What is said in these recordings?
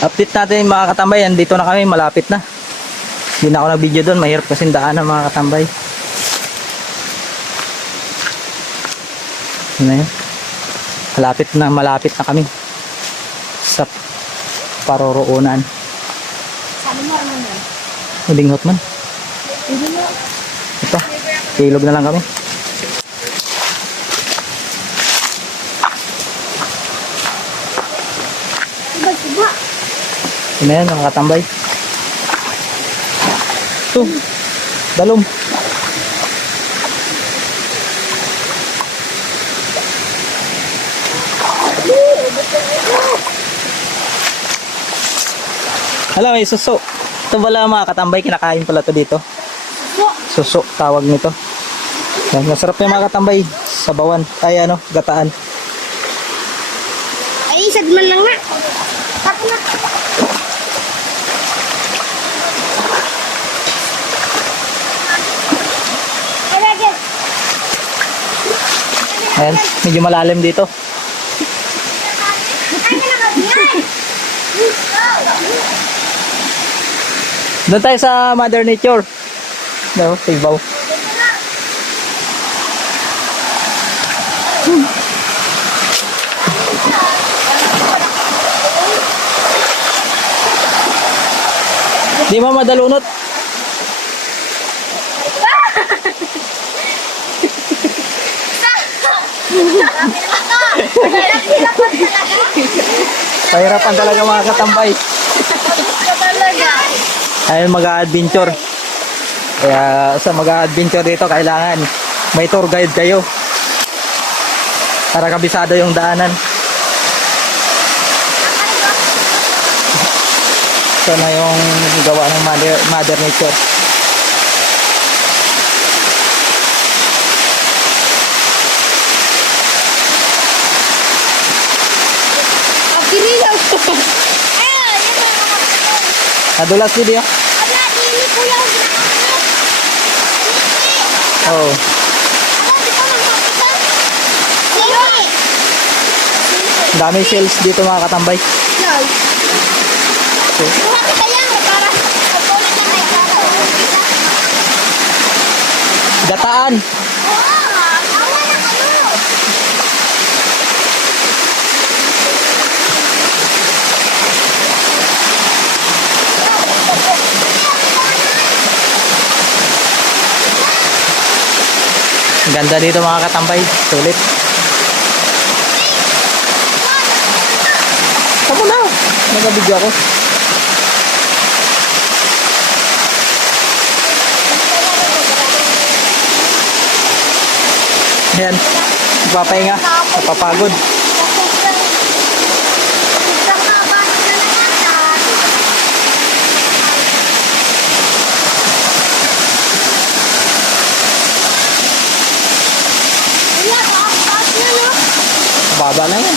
Update natin mga katambay. Andito na kami, malapit na. Hindi na ako nag-video doon. Mahirap kasi daanan mga katambay. Ano yun? Malapit na kami sa paroroonan. Sabi mo ano yan? Udinghot man. Hindi mo. Ito, ilog na lang kami. Iba-iba. Ano yan mga katambay? Ito, dalom. Hala, may suso. Ito pala mga katambay, kinakain pala to dito. Suso, tawag nito. Yan, masarap yung mga katambay. Sabawan, ay ano, gataan. Ay, isad man lang na. Tapos na. Ayan, medyo malalim dito. Doon tayo sa Mother Nature. No, Tibaw. Di mo madalunot. Pahirapan talaga mga katambay. Ayun, mag-a-adventure. Kaya sa mag-a-adventure dito, kailangan may tour guide kayo para kabisado yung daanan. Ito na yung gawa ng Mother Nature. Nadulas din yun. Oh. Dami shells dito mga katambay. Gataan. Ganda dito mga katambay, sulit. Tama na, nag-video ako. Ayan, papahinga, napapagod. Baba na yan.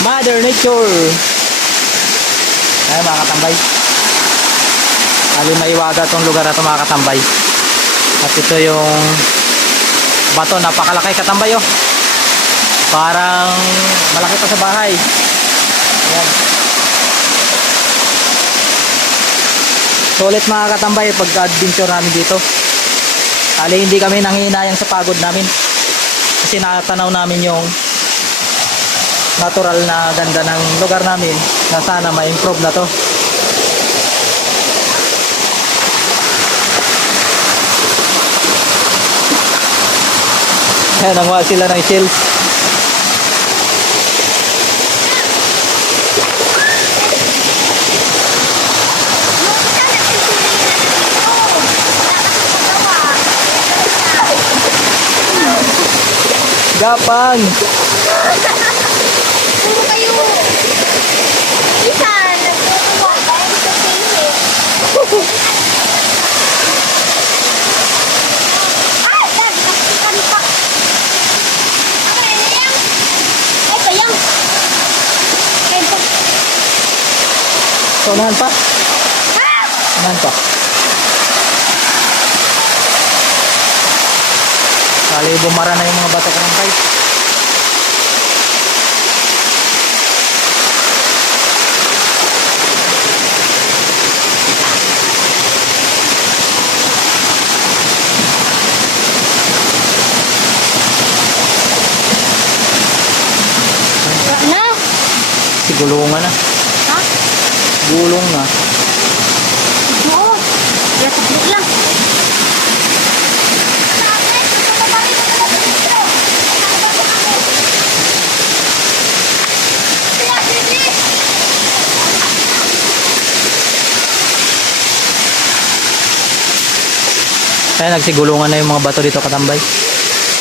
Mother Nature. Ay mga katambay. Alimaiwaga tong lugar na ito mga katambay. At ito yung bato, napakalaki katambay oh. Parang malaki pa sa bahay. Ayan. Sulit mga katambay pag-adventure namin dito. Kali hindi kami nanghihinayang sa pagod namin. Kasi natanaw namin yung natural na ganda ng lugar namin na sana ma-improve na to. Ayan, nanguha sila ng shells. Gapang. Puro kayo. Isa, nagtutuwa kayo sa sili. Ay, dad, nasikan pa. Ay, kayang. Ay, kayang. So, unahan pa. Unahan pa. Bali, bumara na yung mga bato katambay. Ano? Sigulungan na. Ha? Gulong na. Oo. Kaya tigil lang. Kaya nagsigulungan na yung mga bato dito katambay.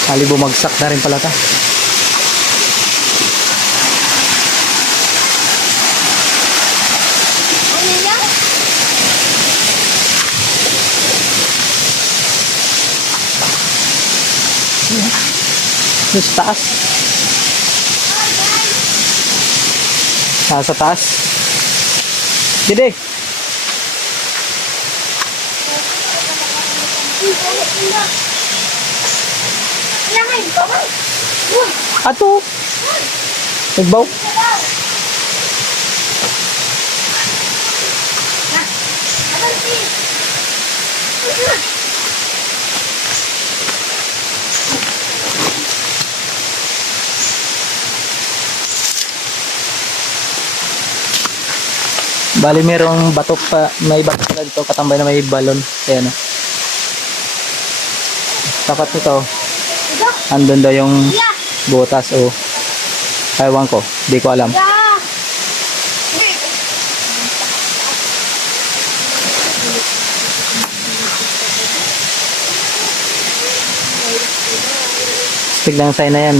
Bali, bumagsak na rin pala ta. Ano yan? Yung sa taas. Nasa taas. Gede. Ilangan, bawal. Ato. Nagbaw. Bali, merong bato pa. May bato pala dito katambay na may balon. Ayan. Tapat nito. Andun daw yung Yeah. butas o ewan ko. Di ko alam. Yeah. Tignan sign na yan.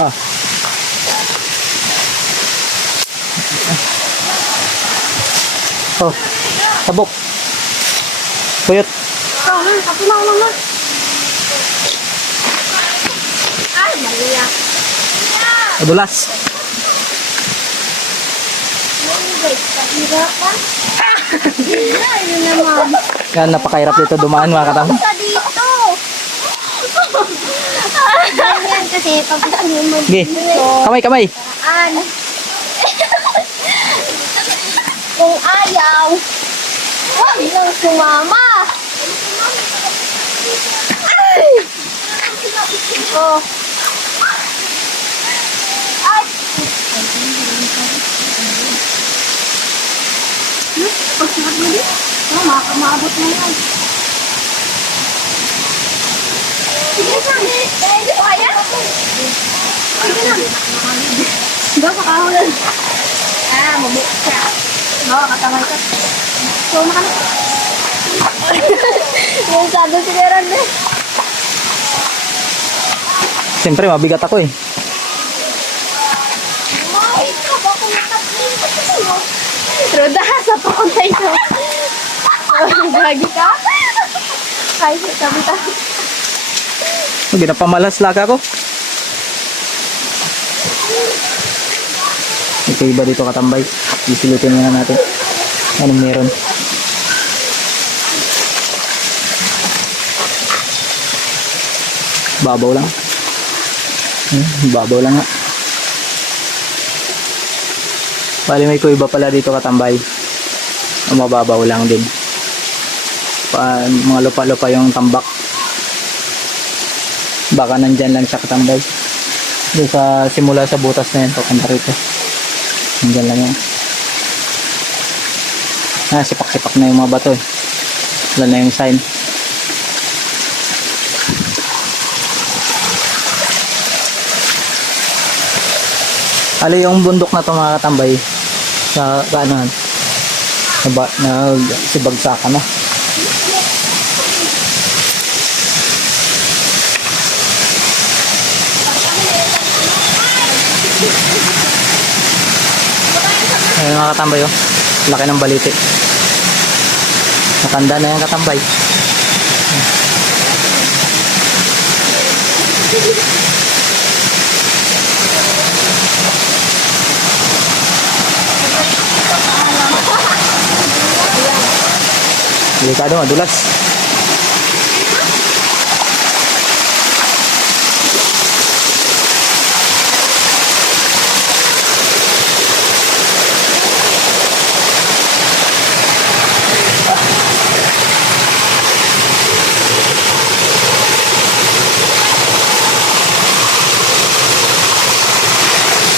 Ah. Oh. Sabok. Puyot. Ako na. Ay, Maria. Adulas. Pahirapan. Ayun naman. Yan, napakahirap dito dumaan mga katambay. Sa dito. Ganyan kasi pag gusto mo mag- Sige. Kamay. An. Kung ayaw, huwag lang sumama. Ay! Oh. Ay! Pagsikat mo din. Maabot na yan. Sige na. Hindi ko kaya. Sige na. Baka kahulan. Mabuk siya. Baka katamay ka. So, makanak. Yung sabi si Leran eh. Siyempre, mabigat ako eh. Ay, kaba ko nakatling ko sa iyo. Roda, sa pakuntay ko. Gagi ka? Ay, sabi ka. Ginapamalas laka ko. Ito iba dito katambay. Isilitin na natin. Anong meron? Babaw lang. Babaw lang nga. Bali may kuiba pala dito katambay. Mababaw lang din. Mga lupa-lupa yung tambak. Baka nandyan lang siya katambay. Doon sa simula sa butas na yan. Papunta rito. Nandyan lang yan. Sipak-sipak na yung mga bato eh. Wala na yung sign. Ali yung bundok na to mga katambay sa gano'n nagsibagsakan na. Ayun mga katambay oh. Laki ng baliti. Matanda na yung katambay. Delikado, madulas.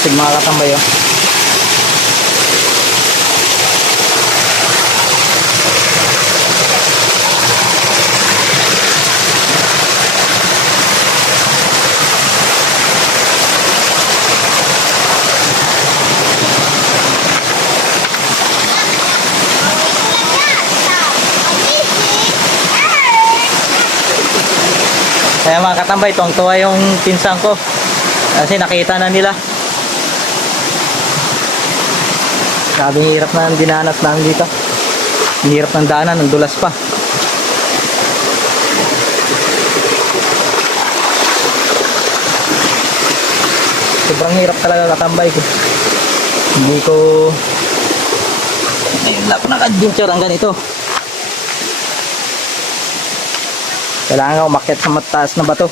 Sige mga katambay, oh. Kaya mga katambay, tuwang-tuwa yung pinsan ko kasi nakita na nila. Sabing hirap na ang dinanas namin dito. Ang hirap ng daanan, ang dulas pa. Sobrang hirap talaga katambay ko. Hindi ko ayun lang naka-adventure ang ganito. Kailangan ka umakyat sa mataas na bato.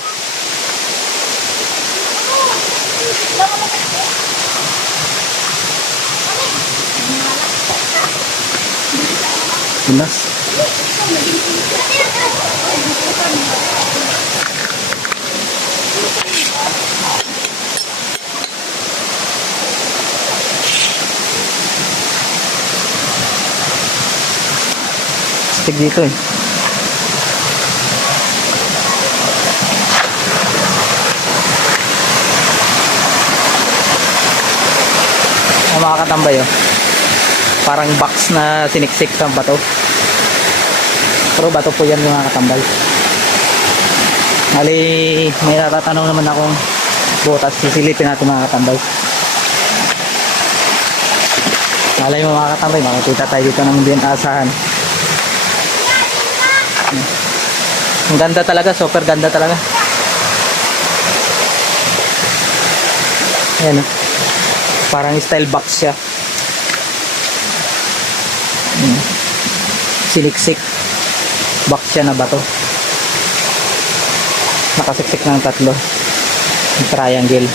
Tunas. Stick dito eh. Mga katambay, oh. Parang box na siniksik sa bato. Pero bato po yan mga katambay. Hali, may natatanong naman akong butas. Sisilipin natin mga katambay. Malay mo mga katambay, makikita tayo dito ng din asahan. Ang ganda talaga, super ganda talaga. Ayan, oh. Parang style box siya. Siliksik. Box siya na bato. Nakasiksik ng tatlo. Triangle.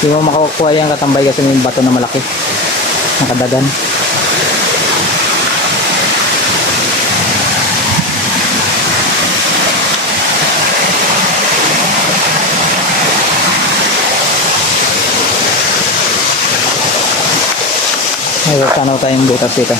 Hindi mo makakuha yung katambay kasi may bato na malaki. Nakadagan. May tanaw tayong butas dito.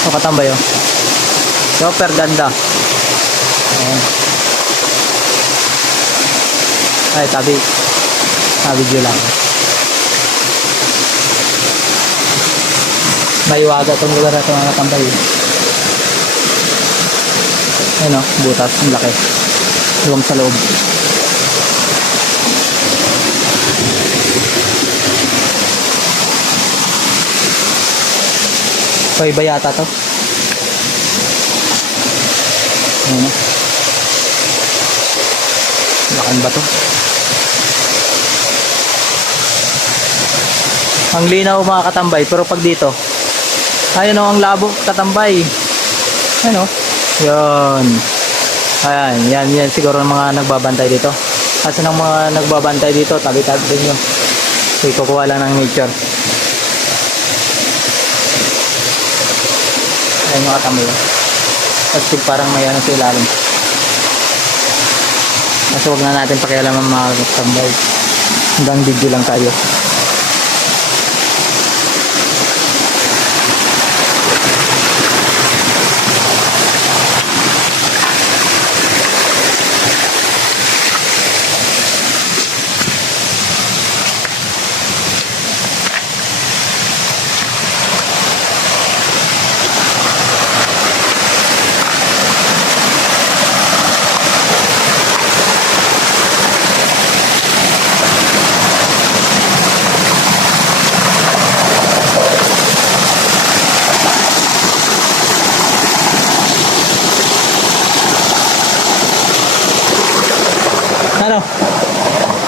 So katambay, oh. Super ganda. Ayan. Ay, tabi video lang. Maiwaga itong lugar na ito mga katambay. Ayun, oh, butas, ang laki. Luwang sa loob. So iba yata to. Ayun, oh. Laking bato. Ang linaw mga katambay, pero pag dito ayun, oh, ang labo katambay. Ayun, oh. Yun. Ayan, yan siguro ng mga nagbabantay dito. Kasi ng mga nagbabantay dito, tabi-tabi din yun. So ikukuha lang ng nature. Ayun mga katambay. Kasi parang may ano sa ilalim. Kasi huwag na natin pakialaman mga katambay. Hanggang video lang tayo.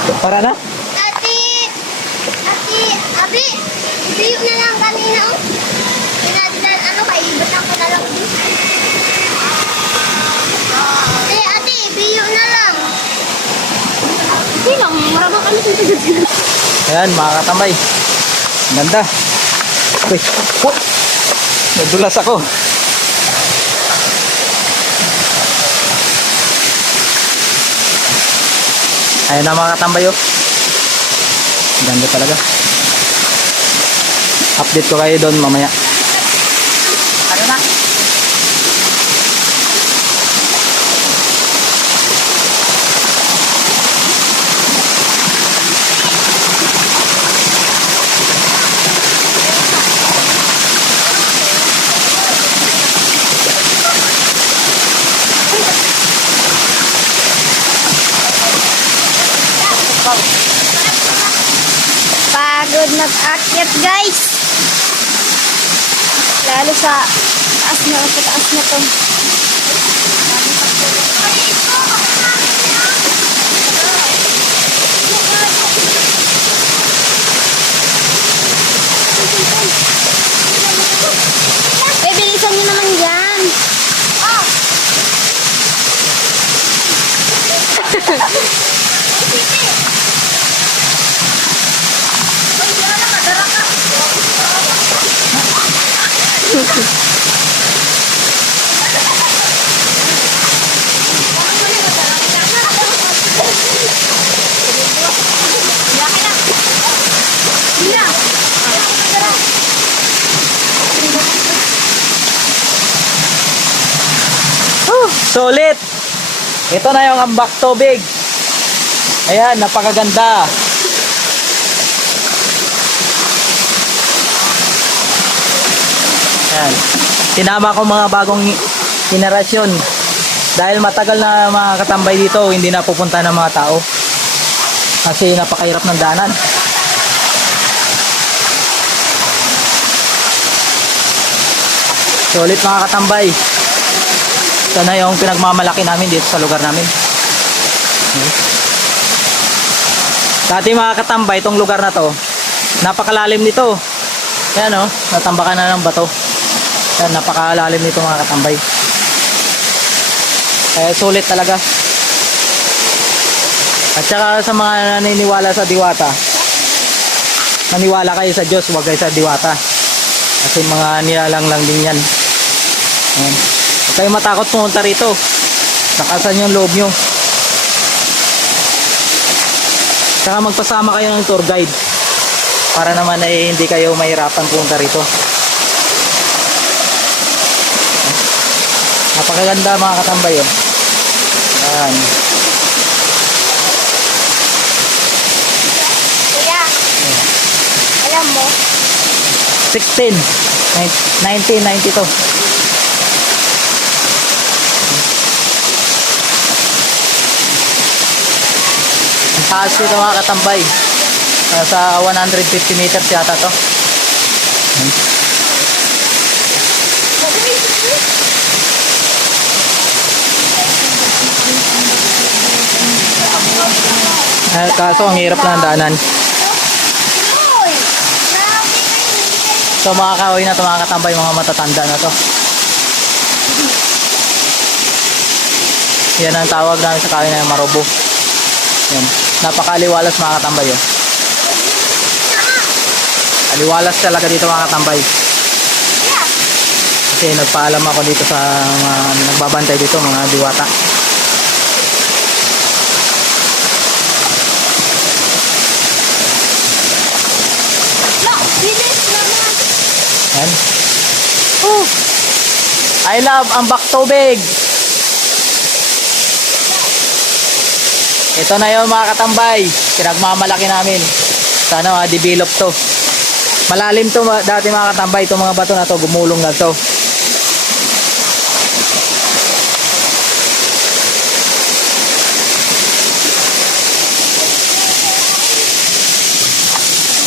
Para na? Ate, abi, biyo na lang kanina, oh. Pinadilan, kaibot ako na lang. Ate, biyo na lang. Hindi lang, marama kami sa tigil. Ayan, mga katambay. Ang ganda. Uy, oh, nadulas ako. Ayan na mga katambay, oh. Ang ganda talaga. Update ko kayo doon mamaya. Ano na? Pagod mag-akyat, guys. Lalo sa taas na to. Bilisan nyo naman dyan. Solid! Ito na yung ambak tubig. Ayan, napakaganda. Ayan. Sinama ko mga bagong generasyon. Dahil matagal na mga katambay dito, hindi na pupunta ng mga tao. Kasi napakahirap ng daanan. Solid mga katambay. Ito na yung pinagmamalaki namin dito sa lugar namin. Dati mga katambay, itong lugar na to, napakalalim nito. Ayan o, natambakan na ng bato. Ayan, napakalalim nito mga katambay. Sulit talaga. At saka sa mga naniniwala sa diwata, maniwala kayo sa Diyos, huwag kayo sa diwata. Kasi mga nilalang lang din yan. Ayan. Huwag kayo matakot pumunta rito. Nakasan yung loob nyo. Saka magpasama kayo ng tour guide para naman ay hindi kayo mahirapan pumunta rito. Napakaganda mga katambay, oh. Ayan. Kuya, alam mo, 1992. Taas dito mga katambay. Sa 150 meters yata to. Kaso ang hirap na ang daanan. So mga kahoy na to mga katambay, mga matatanda na to. Yan ang tawag namin sa kahoy na marobo. Yan. Napakaliwalas mga katambay, oh. Aliwalas talaga dito mga katambay. Kasi nagpaalam ako dito sa mga nagbabantay dito, mga diwata. Yan. I love ambak tubig. Ito na yun mga katambay. Pinagmamalaki namin. Sana ma-develop to. Malalim to dati mga katambay. Itong mga bato na to, gumulong na to.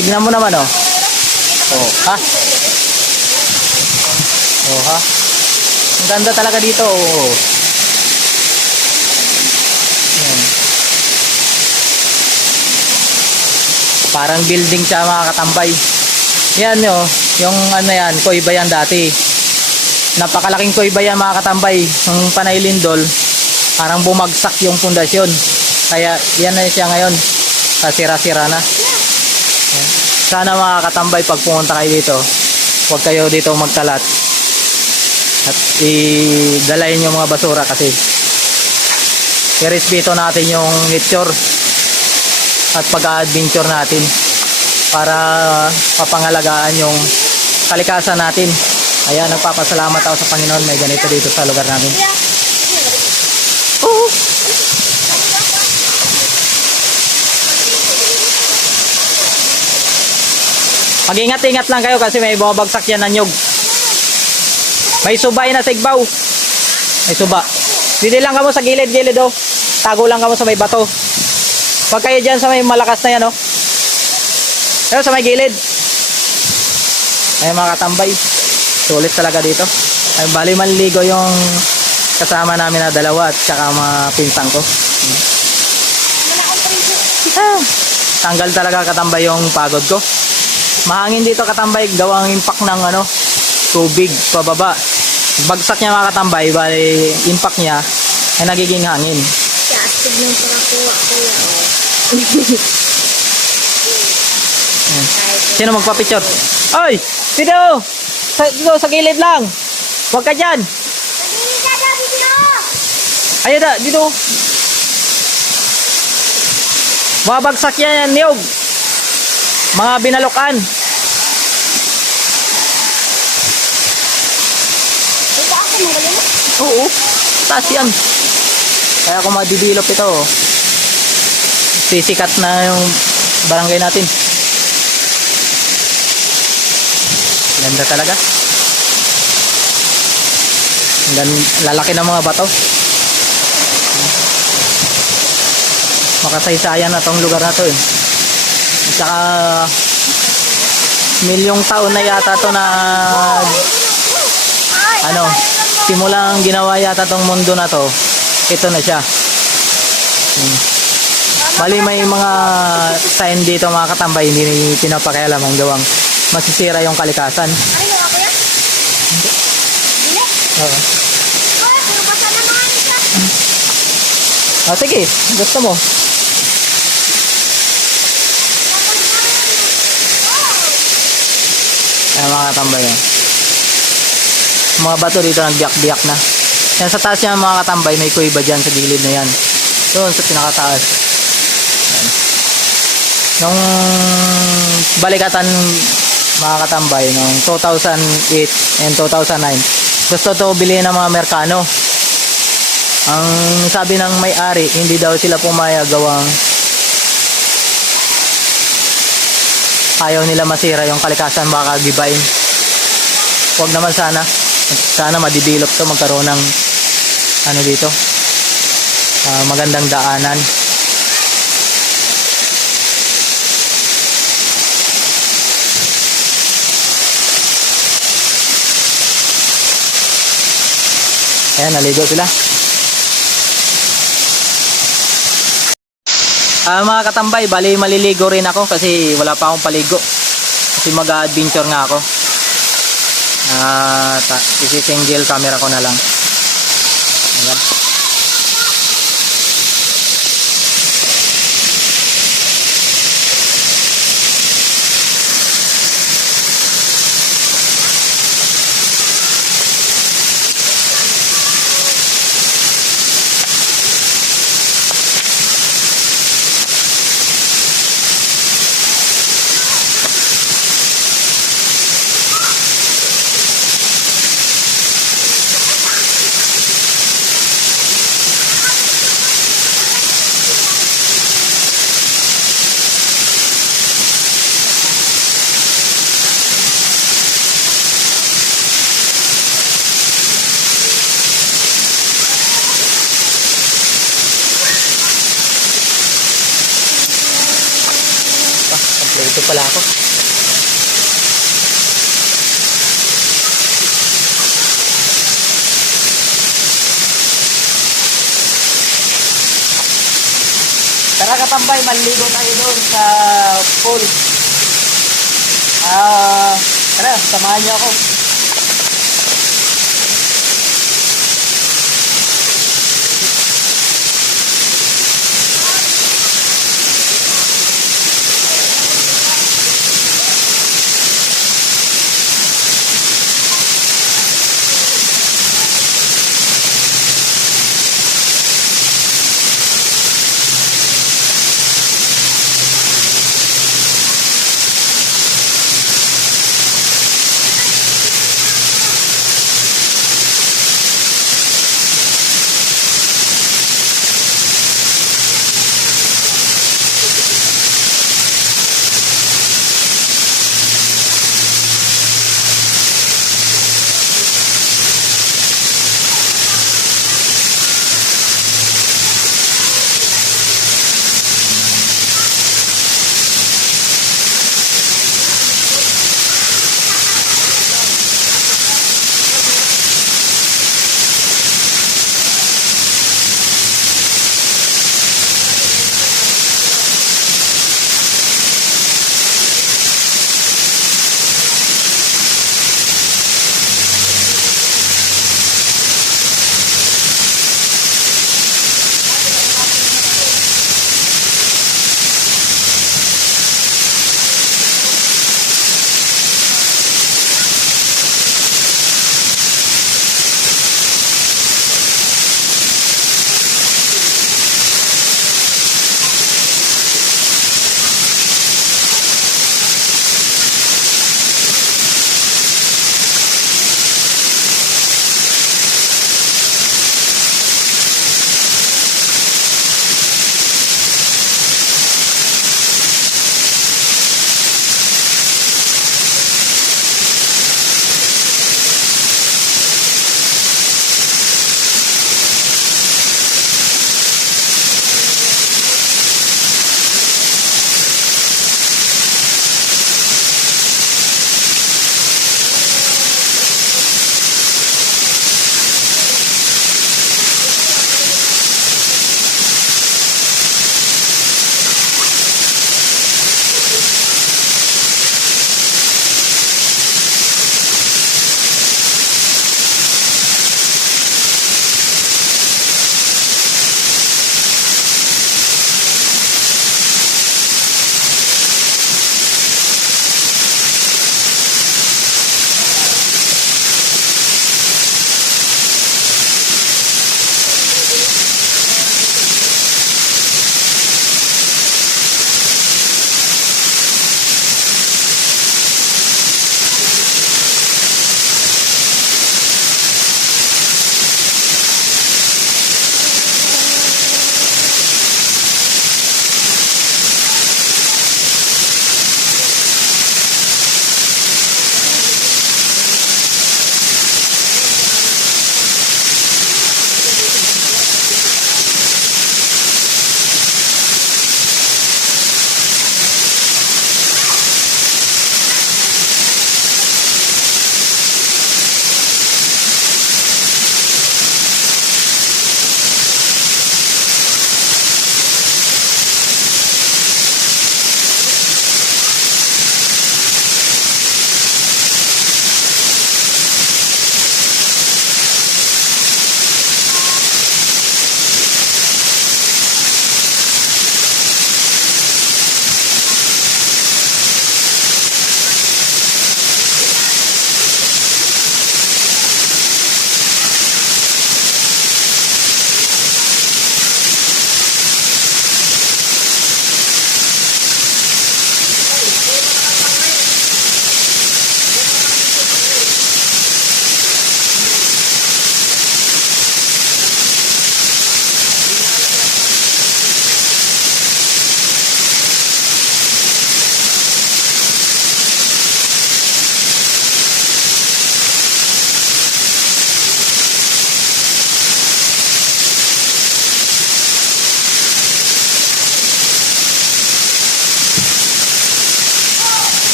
Tignan mo naman, oh. Oh, ha? Oh, ha? Ang ganda talaga dito, oh. Yan. Parang building siya mga katambay. Yan yung ano yan, kuweba yan dati. Napakalaking kuweba yan mga katambay. Yung Panay Lindol, parang bumagsak yung pundasyon. Kaya yan na siya ngayon. Sira-sira na. Yan. Sana mga katambay, pag pumunta kayo dito, huwag kayo dito magkalat. At idalayin yung mga basura kasi irespeto natin yung nature at pag-adventure natin para papangalagaan yung kalikasan natin. Ayan, nagpapasalamat ako sa Panginoon may ganito dito sa lugar namin. Mag-ingat-ingat lang kayo kasi may bumabagsak yan na nyug. May subay na sigbaw. May suba. Dili lang kamo sa gilid-gilid Tago lang kamo sa may bato. Huwag kayo dyan sa may malakas na yan Pero sa may gilid. Ay mga katambay. Sulit talaga dito. Ay bali manligo yung kasama namin na dalawa at saka mga pinsang ko. Tanggal talaga katambay yung pagod ko. Mahangin dito katambay, gawang impact ng tubig pababa. Bagsak niya mga katambay, bali impact niya ay nagiging hangin. Astig ng parakuha ko Sino magpa-picture? Oy! Dito! Dito sa gilid lang! Huwag ka dyan! Ayun da, dito! Mabagsak yan niyog! Mga binalukan! Ito ako magaling. Oo, taas yan. Kaya kung madidevelop ito, sisikat na yung barangay natin. Ganda talaga. Lalaki ng mga bato. Makasaysayan na tong lugar na to At saka milyong taon na yata to na simulang ginawa yata tong mundo na to. Ito na siya. Bali may mga sign dito mga katambay, hindi pinapakialam ang gawang masisira yung kalikasan. Ay, gawa ko yan? Hindi. Oo. Ay, pero basta na mga nisa. Sige, gusto mo. Ayan mga katambay. Mga bato dito nagbiyak-biyak na. Yan sa taas yan mga katambay, may kuweba dyan sa gilid na yan. Doon sa pinakataas. Yan. Nung balikatan mga katambay, noong 2008 and 2009, gusto to bilhin ng mga Amerikano. Ang sabi ng may-ari, hindi daw sila pumayag gawang ayaw nila masira yung kalikasan, baka gibain. Huwag naman sana. Sana madidevelop to, magkaroon ng dito, magandang daanan. Ayan, naligo sila. Mga katambay, bali maliligo rin ako kasi wala pa akong paligo. Kasi mag-adventure nga ako. Isi-single camera ko na lang. Ayan. Kompleto pala ako. Tara katambay, maligo tayo doon sa pool. Tara, samahan niyo ako.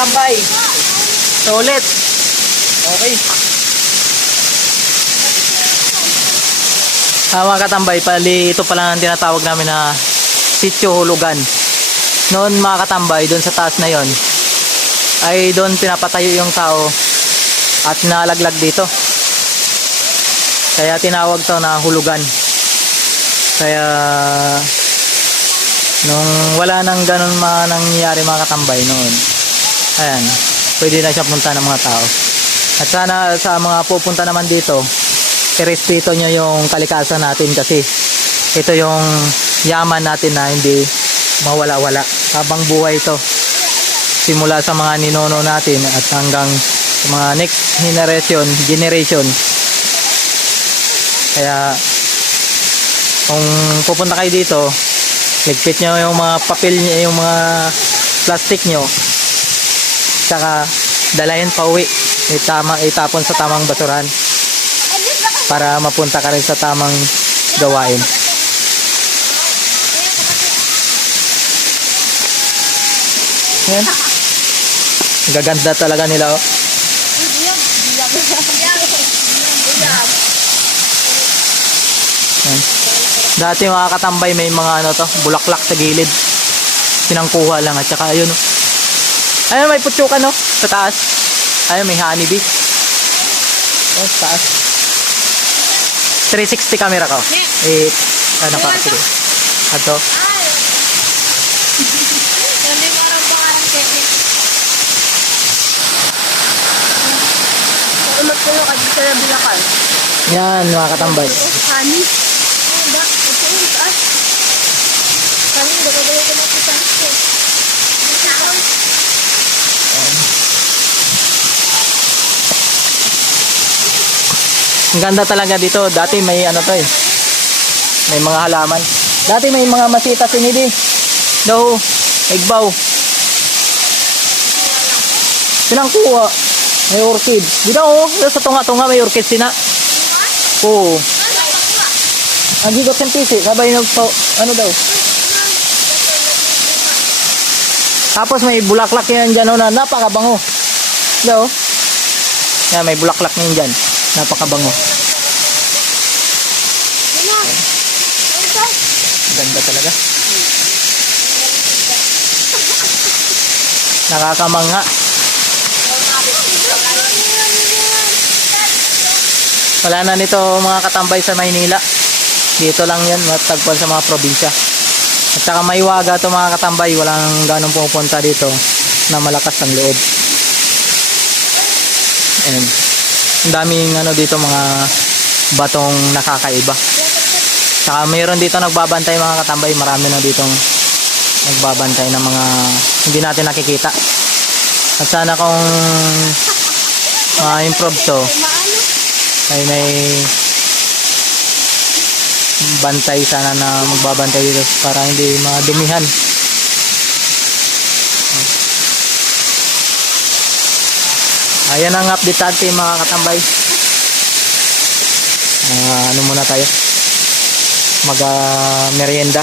katambay. Solid. Okay. Mga katambay, pali ito pala ang tinatawag namin na sitio hulugan. Noon mga katambay, doon sa taas na yon ay doon pinapatayo yung tao at nalaglag dito. Kaya tinawag to na hulugan. Kaya nung wala nang ganun nangyayari mga katambay noon, ayan, pwede na siya punta ng mga tao. At sana sa mga pupunta naman dito, irespeto nyo yung kalikasan natin kasi ito yung yaman natin na hindi mawala-wala habang buhay ito. Simula sa mga ninono natin at hanggang sa mga next generation. Kaya kung pupunta kayo dito, ligpit nyo yung mga papel nyo, yung mga plastic nyo, saka dalahin pa uwi, itapon sa tamang basurahan para mapunta ka rin sa tamang gawain. Yan. Gaganda talaga nila, oh. Yan. Dati mga katambay may mga ano to, bulaklak sa gilid. Pinangkuha lang at saka ayun, oh. Ayun, may putsukan, no? Sa taas. Ayun, may honeybee. Oh, sa taas. 360 camera ko. Ano pa? Sige. Ato. Hindi parang pangarang kekit. Umat ko yung kasi sa bilakal. Yan, mga katambay. Honey. Ba? Ito yung taas. Honey, dagagawin ko na ito sa taas. Ang ganda talaga dito. Dati may ano to eh. May mga halaman. Dati may mga masita sinidi. Daw, igbaw. Pinangkuha. May orchid. Di na oh. Sa tunga-tunga may orchid sina. Oo. Ang higot ng pisi. Sabay nagpo. Ano daw? Tapos may bulaklak yan dyan oh, na napakabango. Daw. Yan, may bulaklak yan dyan. Napakabango. Ganda talaga. Nakakamangha. Wala na nito mga katambay sa Maynila. Dito lang yan, matagpuan sa mga probinsya. At saka may waga to mga katambay. Walang ganong pupunta dito na malakas ang loob. Ayan. Ang daming ano dito mga batong nakakaiba. Saka mayroon dito nagbabantay mga katambay. Marami na ditong nagbabantay ng mga hindi natin nakikita. At sana kung ma-improve to ay may bantay sana na magbabantay dito para hindi madumihan. Ayan ang update natin mga katambay. Ano muna tayo? Mag merienda.